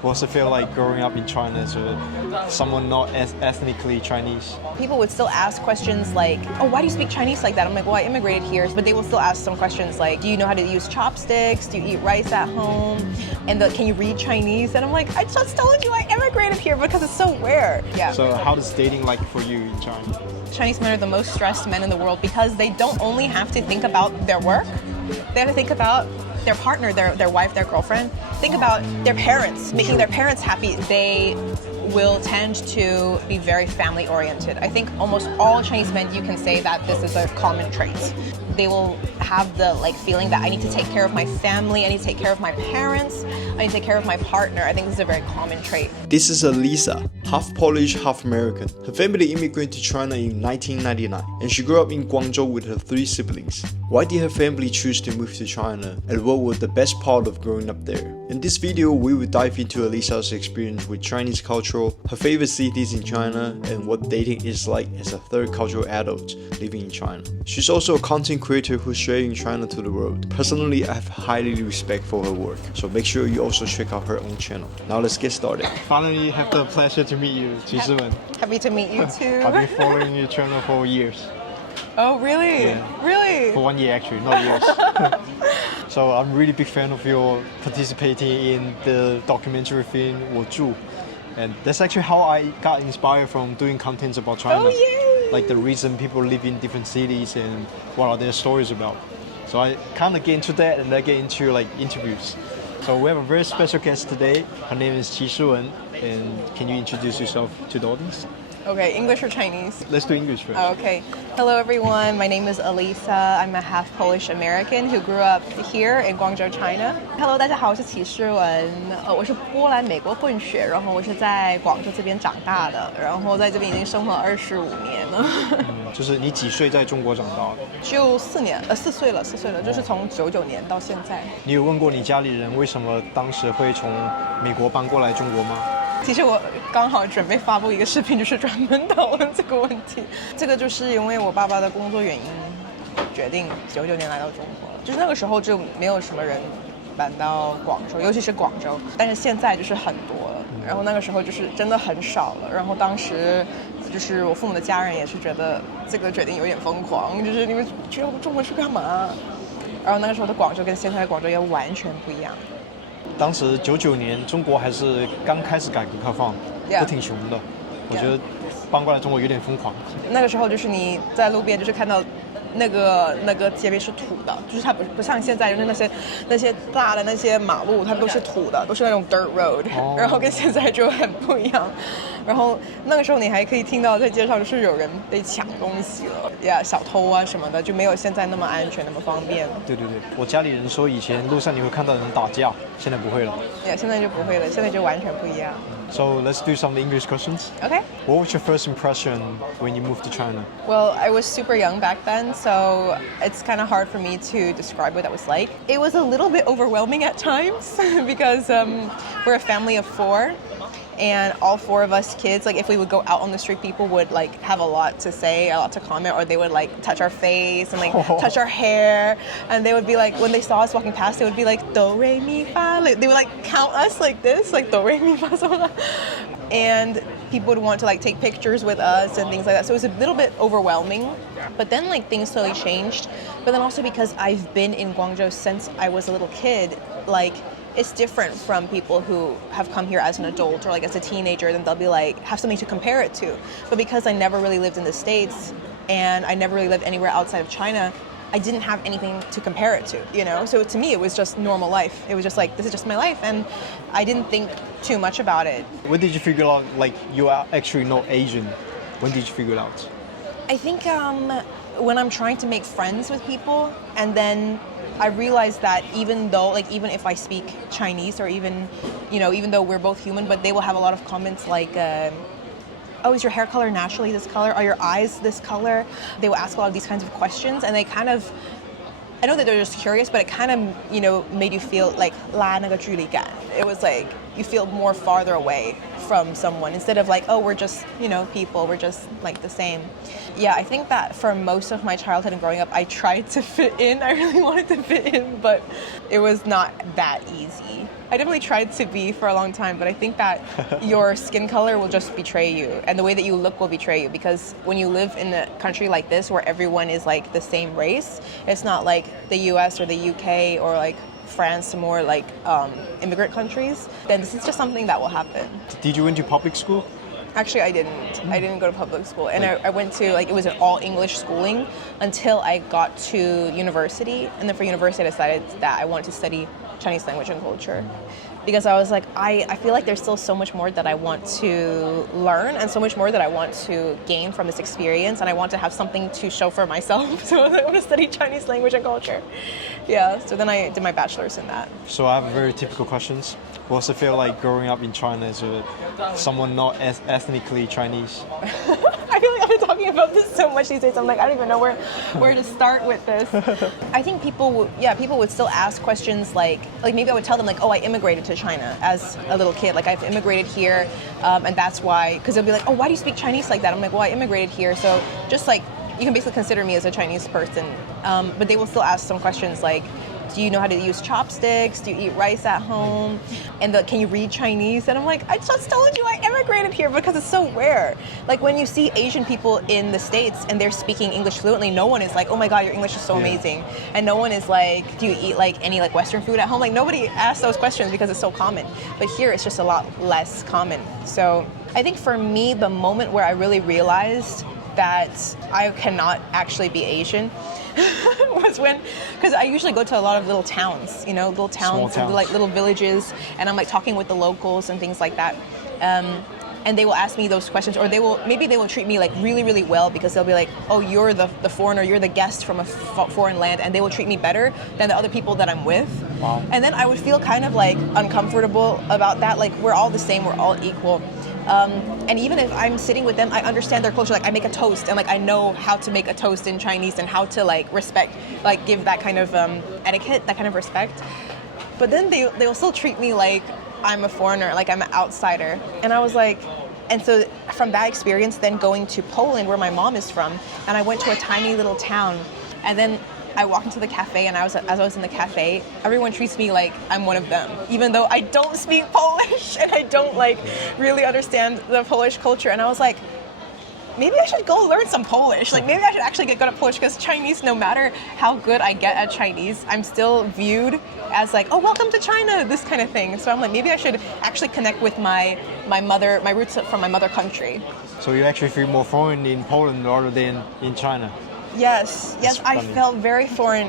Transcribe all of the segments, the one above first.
What's it feel like growing up in China as someone not ethnically Chinese? People would still ask questions like, oh, why do you speak Chinese like that? I'm like, well, I immigrated here. But they will still ask some questions like, do you know how to use chopsticks? Do you eat rice at home? And can you read Chinese? And I'm like, I just told you I immigrated here because it's so rare. Yeah. So how is dating like for you in China? Chinese men are the most stressed men in the world because they don't only have to think about their work, they have to think about their partner, their wife, their girlfriend. Think about their parents, making their parents happy. They will tend to be very family oriented. I think almost all Chinese men, you can say that this is a common trait. They will have the feeling that I need to take care of my family, I need to take care of my parents, I need to take care of my partner. I think this is a very common trait. This is Alysa, half Polish, half American. Her family immigrated to China in 1999 and she grew up in Guangzhou with her 3 siblings. Why did her family choose to move to China and what was the best part of growing up there? In this video, we will dive into Alysa's experience with Chinese culture, her favorite cities in China, and what dating is like as a third cultural adult living in China. She's also a content creator who's sharing China to the world. Personally, I have highly respect for her work, so make sure you also check out her own channel. Now let's get started. Finally have the pleasure to meet you, Qi. Happy to meet you too. I've been following your channel for years. Oh, really? Yeah. Really? For 1 year actually, not years. So I'm really big fan of your participating in the documentary film 我住. And that's actually how I got inspired from doing contents about China. Oh, yay! Like the reason people live in different cities and what are their stories about. So I kind of get into that and I get into interviews. So we have a very special guest today. Her name is Qi. And can you introduce yourself to the audience? Okay, English or Chinese? Let's do English first. Okay. Hello everyone, my name is Alysa. I'm a half Polish American who grew up here in Guangzhou, China. Hello， 大家好，我是齐诗文。我是波兰美国混血，然后我是在广州这边长大的，然后在这边已经生活了25年了。就是你几岁在中国长大的？就4岁了，就是从99年到现在。你有问过你家里人为什么当时会从美国搬过来中国吗？其实我刚好准备发布一个视频，就是专门讨论这个问题。这个就是因为我爸爸的工作原因，决定99年来到中国了。就是那个时候就没有什么人搬到广州，尤其是广州。但是现在就是很多了，然后那个时候就是真的很少了。然后当时就是我父母的家人也是觉得这个决定有点疯狂，就是你们去中国去干嘛？然后那个时候的广州跟现在的广州也完全不一样。当时99年，中国还是刚开始改革开放，都挺穷的。我觉得搬过来中国有点疯狂。那个时候就是你在路边就是看到那个街边是土的，就是它不像现在就是那些大的那些马路，它都是土的，都是那种 dirt road，然后跟现在就很不一样。然后那个时候你还可以听到在街上就是有人被抢东西了，小偷啊什么的，就没有现在那么安全那么方便。对，我家里人说以前路上你会看到人打架，现在不会了。现在就不会了，现在就完全不一样。So let's do some English questions. Okay. What was your first impression when you moved to China? Well, I was super young back then, so it's kind of hard for me to describe what that was like. It was a little bit overwhelming at times because we're a family of 4. And all 4 of us kids, if we would go out on the street, people would have a lot to say, a lot to comment, or they would touch our face and touch our hair. And they would be when they saw us walking past, they would be do, re, mi, fa. They would count us like this, do, re, mi, fa, so. And people would want to take pictures with us and things like that. So it was a little bit overwhelming. But then things slowly changed. But then also because I've been in Guangzhou since I was a little kid, it's different from people who have come here as an adult or as a teenager, then they'll be have something to compare it to. But because I never really lived in the States and I never really lived anywhere outside of China, I didn't have anything to compare it to, So to me, it was just normal life. It was just this is just my life. And I didn't think too much about it. When did you figure out you are actually not Asian? When did you figure it out? I think when I'm trying to make friends with people, and then I realized that even even if I speak Chinese, or even though we're both human, but they will have a lot of comments oh, is your hair color naturally this color? Are your eyes this color? They will ask a lot of these kinds of questions, and they kind of, I know that they're just curious, but it kind of, made you feel拉那个距离感. It was you feel more farther away from someone instead of like, oh, we're just, people, we're just like the same. Yeah, I think that for most of my childhood and growing up, I tried to fit in. I really wanted to fit in, but it was not that easy. I definitely tried to be for a long time, but I think that your skin color will just betray you, and the way that you look will betray you, because when you live in a country like this where everyone is like the same race, it's not like the US or the UK or like France, more like immigrant countries, then this is just something that will happen. Did you went to public school? Actually, I didn't. I didn't go to public school. And I went to, it was an all English schooling until I got to university. And then for university, I decided that I wanted to study Chinese language and culture. Because I was like, I feel like there's still so much more that I want to learn and so much more that I want to gain from this experience. And I want to have something to show for myself. So I want to study Chinese language and culture. Yeah, so then I did my bachelor's in that. So I have very typical questions. What's it feel like growing up in China as someone not ethnically Chinese? I feel like I've been talking about this so much these days. I'm like, I don't even know where to start with this. I think people would still ask questions like maybe I would tell them like, oh, I immigrated to China as a little kid. Like I've immigrated here, and that's why. Because they'll be like, oh, why do you speak Chinese like that? I'm like, well, I immigrated here, so just like you can basically consider me as a Chinese person. But they will still ask some questions like, do you know how to use chopsticks? Do you eat rice at home? And can you read Chinese? And I'm like, I just told you I immigrated here, because it's so rare. Like when you see Asian people in the States and they're speaking English fluently, no one is like, oh my God, your English is so amazing. And no one is like, do you eat like any like Western food at home? Like nobody asks those questions because it's so common. But here it's just a lot less common. So I think for me, the moment where I really realized that I cannot actually be Asian was when, because I usually go to a lot of little towns, little towns, and like little villages, and I'm like talking with the locals and things like that. And they will ask me those questions, or they will treat me like really, really well, because they'll be like, oh, you're the foreigner, you're the guest from a foreign land, and they will treat me better than the other people that I'm with. Wow. And then I would feel kind of like uncomfortable about that. Like we're all the same, we're all equal. And even if I'm sitting with them, I understand their culture. Like I make a toast, and like I know how to make a toast in Chinese and how to like respect, like give that kind of etiquette, that kind of respect. But then they'll still treat me like I'm a foreigner, like I'm an outsider. And I was like, and so from that experience, then going to Poland, where my mom is from, and I went to a tiny little town, and then I walked into the cafe, and as I was in the cafe, everyone treats me like I'm one of them, even though I don't speak Polish and I don't like really understand the Polish culture. And I was like, maybe I should go learn some Polish. Like maybe I should actually get good at Polish, because Chinese, no matter how good I get at Chinese, I'm still viewed as like, oh, welcome to China, this kind of thing. So I'm like, maybe I should actually connect with my roots from my mother country. So you actually feel more foreign in Poland rather than in China? Yes, I felt very foreign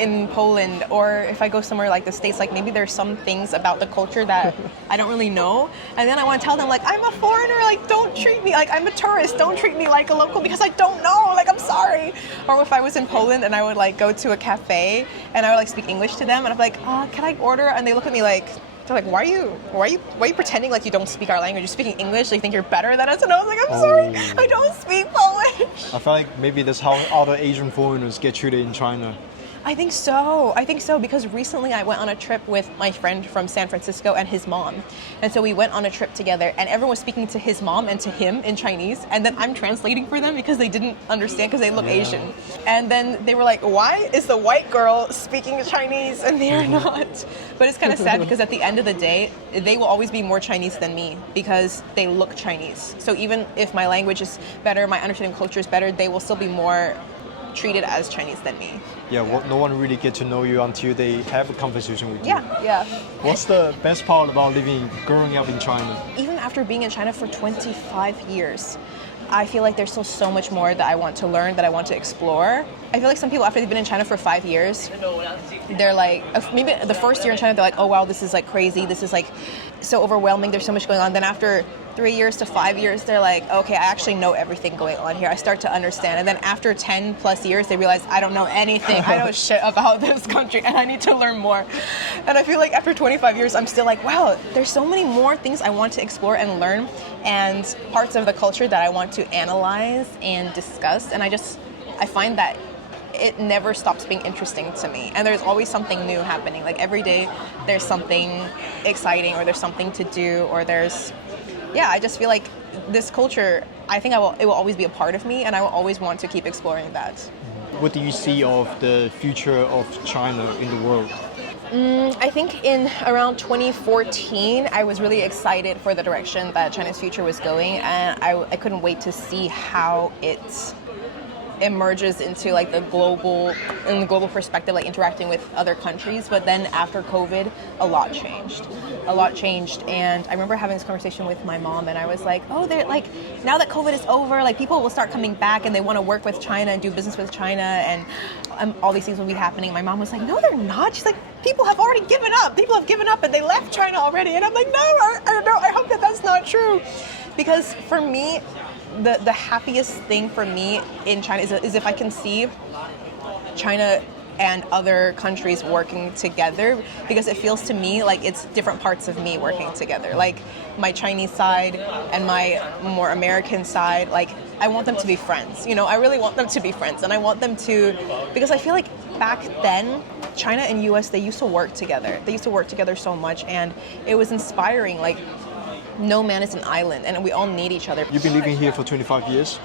in Poland, or if I go somewhere like the States, like maybe there's some things about the culture that I don't really know, and then I want to tell them like, I'm a foreigner, like don't treat me like I'm a tourist, don't treat me like a local, because I don't know, like I'm sorry. Or if I was in Poland and I would like go to a cafe and I would like speak English to them, and I'm like, can I order? And they look at me like, they're like, why are you pretending like you don't speak our language? You're speaking English, so you think you're better than us? And I was like, I'm sorry, I don't speak Polish. I feel like maybe that's how other Asian foreigners get treated in China. I think so, because recently I went on a trip with my friend from San Francisco and his mom. And so we went on a trip together, and everyone was speaking to his mom and to him in Chinese, and then I'm translating for them because they didn't understand, because they look Asian. And then they were like, why is the white girl speaking Chinese and they are not? But it's kind of sad, because at the end of the day, they will always be more Chinese than me, because they look Chinese. So even if my language is better, my understanding of culture is better, they will still be more treated as Chinese than me. Yeah, no one really get to know you until they have a conversation with you. Yeah. What's the best part about growing up in China? Even after being in China for 25 years, I feel like there's still so much more that I want to learn, that I want to explore. I feel like some people, after they've been in China for 5 years, they're like, maybe the first year in China, they're like, oh wow, this is like crazy, this is like so overwhelming, there's so much going on. Then after 3 years to 5 years, they're like, okay, I actually know everything going on here. I start to understand. And then after 10 plus years, they realize I don't know anything. I know shit about this country, and I need to learn more. And I feel like after 25 years, I'm still like, wow, there's so many more things I want to explore and learn, and parts of the culture that I want to analyze and discuss. And I find that it never stops being interesting to me. And there's always something new happening. Like every day there's something exciting, or there's something to do, or I just feel like this culture, I think it will always be a part of me, and I will always want to keep exploring that. What do you see of the future of China in the world? I think in around 2014, I was really excited for the direction that China's future was going, and I couldn't wait to see how it emerges into like the global perspective, like interacting with other countries. But then after COVID, a lot changed, and I remember having this conversation with my mom, and I was like, oh, they're like, now that COVID is over, like people will start coming back and they want to work with China and do business with China, and all these things will be happening. My mom was like, no, they're not. She's like, people have already given up and they left China already. And I'm like, no, I hope that's not true. Because for me, the happiest thing for me in China is if I can see China and other countries working together, because it feels to me like it's different parts of me working together. Like my Chinese side and my more American side, like I want them to be friends. I really want them to be friends, and I want them to, because I feel like back then, China and US, they used to work together. They used to work together so much, and it was inspiring. Like, no man is an island, and we all need each other. You've been living here for 25 years.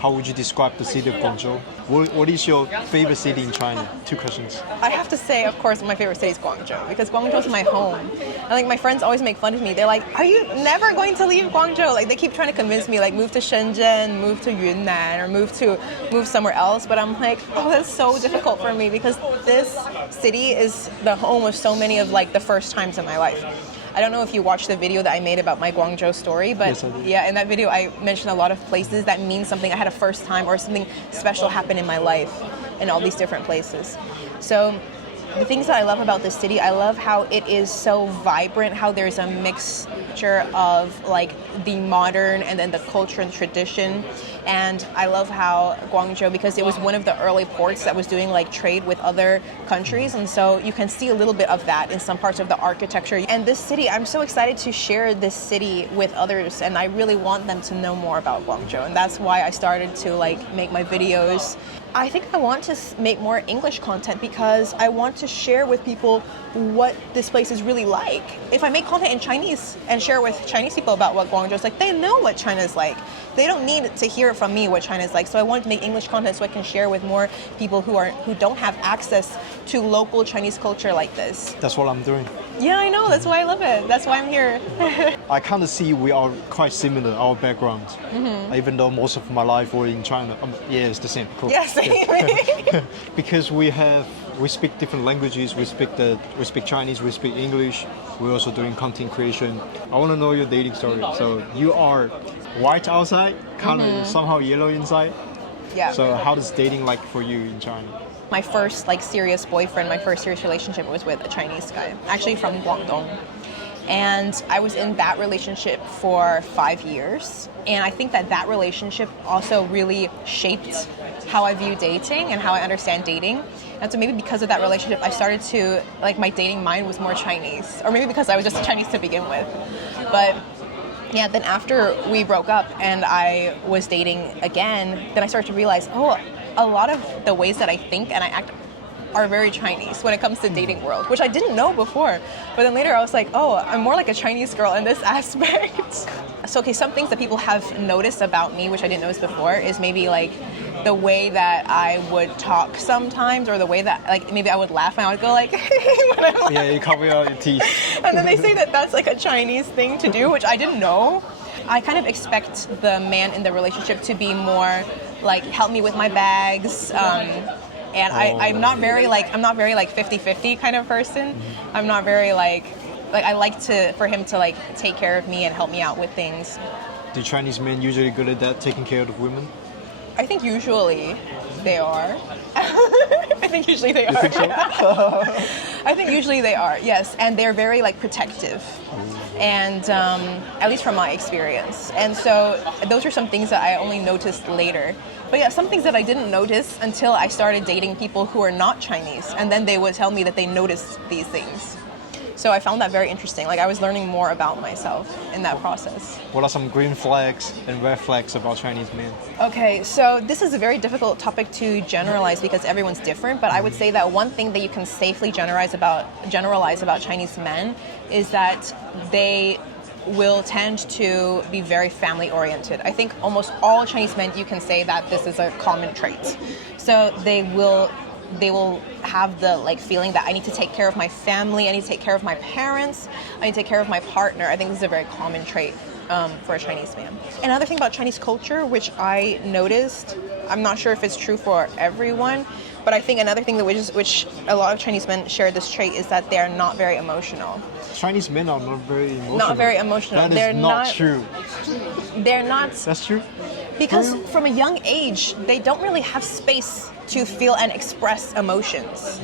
How would you describe the city of Guangzhou? What is your favorite city in China? 2 questions. I have to say, of course, my favorite city is Guangzhou, because Guangzhou is my home. And like my friends always make fun of me. They're like, are you never going to leave Guangzhou? Like they keep trying to convince me, like move to Shenzhen, move to Yunnan, or move somewhere else. But I'm like, oh, that's so difficult for me, because this city is the home of so many of like the first times in my life. I don't know if you watched the video that I made about my Guangzhou story, but yes, I did. Yeah, in that video I mentioned a lot of places that mean something. I had a first time or something special happen in my life in all these different places. So the things that I love about this city, I love how it is so vibrant, how there's a mixture of like the modern and then the culture and tradition. And I love how Guangzhou, because it was one of the early ports that was doing like trade with other countries, and so you can see a little bit of that in some parts of the architecture. And this city, I'm so excited to share this city with others, and I really want them to know more about Guangzhou, and that's why I started to like make my videos. I think I want to make more English content, because I want to share with people what this place is really like. If I make content in Chinese and share with Chinese people about what Guangzhou is like, they know what China is like. They don't need to hear from me what China is like. So I wanted to make English content so I can share with more people who don't have access to local Chinese culture like this. That's what I'm doing. Yeah, I know. That's why I love it. That's why I'm here. I kind of see we are quite similar, our backgrounds. Mm-hmm. Even though most of my life were in China. Yeah, it's the same. Cool. Yeah, same. Yeah. Because we speak different languages. We speak Chinese. We speak English. We're also doing content creation. I want to know your dating story. So you are white outside, kind of somehow yellow inside. Yeah. So how does dating like for you in China? My first serious boyfriend, my first serious relationship was with a Chinese guy, actually from Guangdong. And I was in that relationship for 5 years. And I think that relationship also really shaped how I view dating and how I understand dating. And so maybe because of that relationship, I started to, like, my dating mind was more Chinese. Or maybe because I was just Chinese to begin with. But yeah, then after we broke up and I was dating again, then I started to realize, a lot of the ways that I think and I act are very Chinese when it comes to dating world, which I didn't know before. But then later I was like, I'm more like a Chinese girl in this aspect. So, okay, some things that people have noticed about me, which I didn't notice before, is maybe like the way that I would talk sometimes, or the way that like maybe I would laugh and I would go like, when I'm like, yeah, you cover out your teeth. And then they say that that's like a Chinese thing to do, which I didn't know. I kind of expect the man in the relationship to be more like help me with my bags, and I'm not very like 50-50 kind of person. I'm not very like I like for him to like take care of me and help me out with things. Do Chinese men usually good at that, taking care of women? I think usually they are. I think usually they are. You think so? I think usually they are, yes. And they're very like protective. And at least from my experience. And so those are some things that I only noticed later. But yeah, some things that I didn't notice until I started dating people who are not Chinese. And then they would tell me that they noticed these things. So I found that very interesting. Like I was learning more about myself in that process. What are some green flags and red flags about Chinese men? Okay, so this is a very difficult topic to generalize because everyone's different, but I would say that one thing that you can safely generalize about Chinese men is that they will tend to be very family oriented. I think almost all Chinese men, you can say that this is a common trait. So they will have the like feeling that I need to take care of my family, I need to take care of my parents, I need to take care of my partner. I think this is a very common trait for a Chinese man. Another thing about Chinese culture, which I noticed, I'm not sure if it's true for everyone, but I think another thing that which a lot of Chinese men share this trait is that they're not very emotional. Chinese men are not very emotional. Not very emotional. That is they're not true. They're not. That's true? Because from a young age, they don't really have space to feel and express emotions.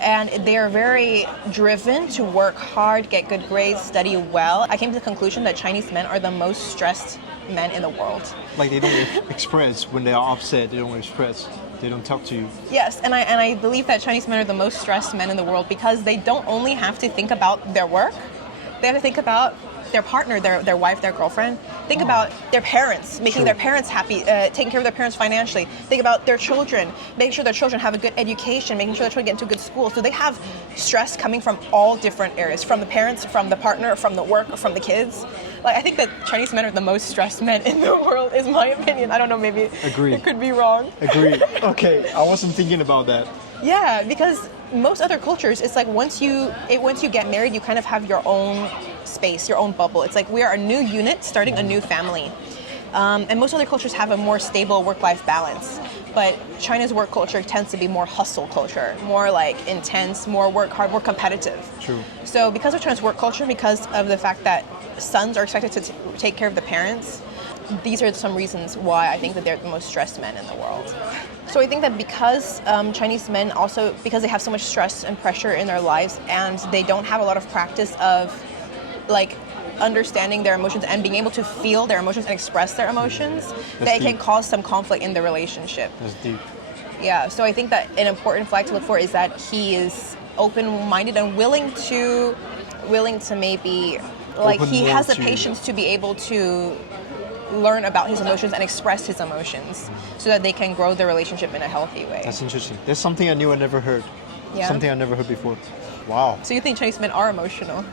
And they're very driven to work hard, get good grades, study well. I came to the conclusion that Chinese men are the most stressed men in the world. Like they don't express when they are upset. They don't express. They don't talk to you. Yes, and I believe that Chinese men are the most stressed men in the world because they don't only have to think about their work, they have to think about their partner, their wife, their girlfriend. Think about their parents, making their parents happy, taking care of their parents financially. Think about their children, making sure their children have a good education, making sure their children get into a good school. So they have stress coming from all different areas, from the parents, from the partner, from the work, from the kids. Like I think that Chinese men are the most stressed men in the world, is my opinion. I don't know, maybe Agreed. it could be wrong. Agreed. Okay, I wasn't thinking about that. Yeah, because most other cultures, it's like once you get married, you kind of have your own space, your own bubble. It's like we are a new unit starting a new family. And most other cultures have a more stable work-life balance. But China's work culture tends to be more hustle culture, more like intense, more work hard, more competitive. True. So because of China's work culture, because of the fact that sons are expected to take care of the parents, these are some reasons why I think that they're the most stressed men in the world. So I think that because Chinese men also, because they have so much stress and pressure in their lives and they don't have a lot of practice of like understanding their emotions and being able to feel their emotions and express their emotions, that it can cause some conflict in the relationship. That's deep. Yeah, so I think that an important flag to look for is that he is open-minded and willing to maybe, like he has the patience to be able to learn about his emotions and express his emotions so that they can grow the relationship in a healthy way. That's interesting. There's something I knew I never heard. Yeah. Something I never heard before. Wow. So you think Chinese men are emotional?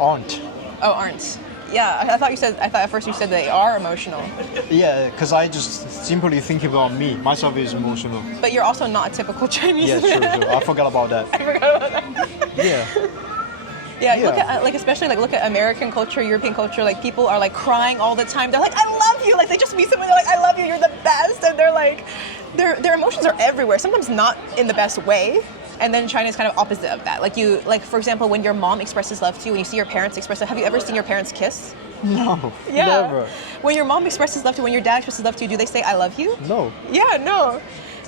Aren't. Oh, aren't. Yeah, I thought at first you said they are emotional. Yeah, because I just simply think about me. Myself is emotional. But you're also not a typical Chinese Yeah, man. true. I forgot about that. I forgot about that. Yeah. Yeah, Yeah. look at especially look at American culture, European culture. Like people are like crying all the time. They're like, "I love you!" Like they just meet someone, they're like, "I love you! You're the best!" And they're like, their emotions are everywhere. Sometimes not in the best way. And then China is kind of opposite of that. Like for example, when your mom expresses love to you, when you see your parents express love, have you ever seen your parents kiss? No. Yeah. Never. When your mom expresses love to you, when your dad expresses love to you, do they say "I love you"? No. Yeah, no.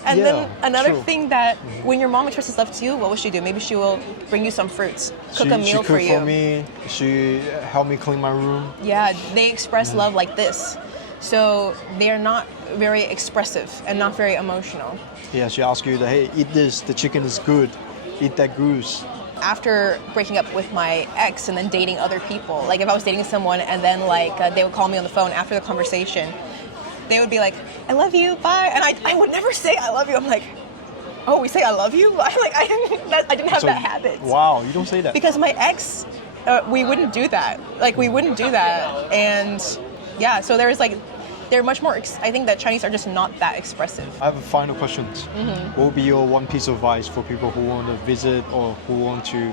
And Yeah, then another true. thing that when your mom expresses love to you, what will she do? Maybe she will bring you some fruits, cook a meal for you. She cooked for me. She helped me clean my room. Yeah, they express love like this. So they're not very expressive and not very emotional. Yeah, she asked you that, hey, eat this. The chicken is good. Eat that goose. After breaking up with my ex and then dating other people, like if I was dating someone and then they would call me on the phone after the conversation, they would be like, "I love you, bye," and I would never say "I love you." I'm like, "Oh, we say "I love you"? I didn't have that habit. Wow, you don't say that. Because my ex, we wouldn't do that. Like we wouldn't do that, and yeah. So they're much more. I think that Chinese are just not that expressive. I have a final question. What would be your one piece of advice for people who want to visit or who want to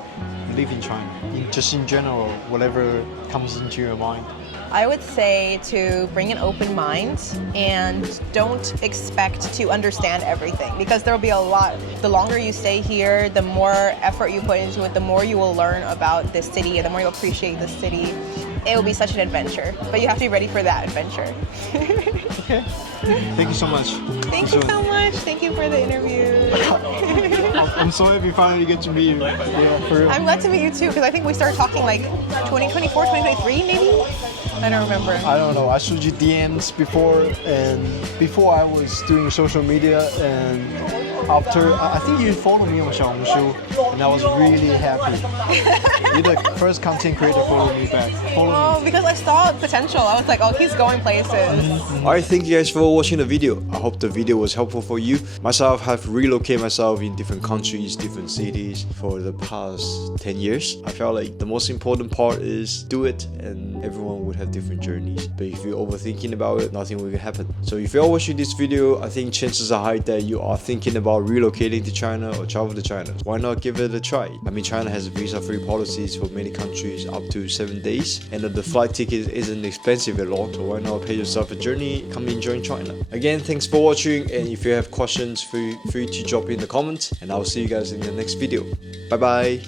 live in China? Just in general, whatever comes into your mind. I would say to bring an open mind and don't expect to understand everything because there will be a lot. The longer you stay here, the more effort you put into it, the more you will learn about this city and the more you'll appreciate the city. It will be such an adventure, but you have to be ready for that adventure. Okay. Thank you so much. Thank you so much. Thank you for the interview. I'm so happy finally get to meet you. Yeah, for real. I'm glad to meet you too because I think we started talking like 2024, 2023 maybe? I don't remember. I don't know. I showed you DMs before, and before I was doing social media, and after, I think you followed me on Xiaohongshu, and I was really happy. You're the first content creator following me back. Oh, because I saw potential. I was like, oh, he's going places. Alright, thank you guys for watching the video. I hope the video was helpful for you. Myself have relocated myself in different countries, different cities for the past 10 years. I felt like the most important part is do it, and everyone would have different journeys. But if you're overthinking about it, nothing will happen. So if you're watching this video, I think chances are high that you are thinking about relocating to China or travel to China. Why not give it a try? I mean, China has visa-free policies for many countries up to 7 days, and the flight ticket isn't expensive at all. So why not pay yourself a journey, come and join China? Again, thanks for watching, and if you have questions, feel free to drop in the comments, and I'll see you guys in the next video. Bye bye.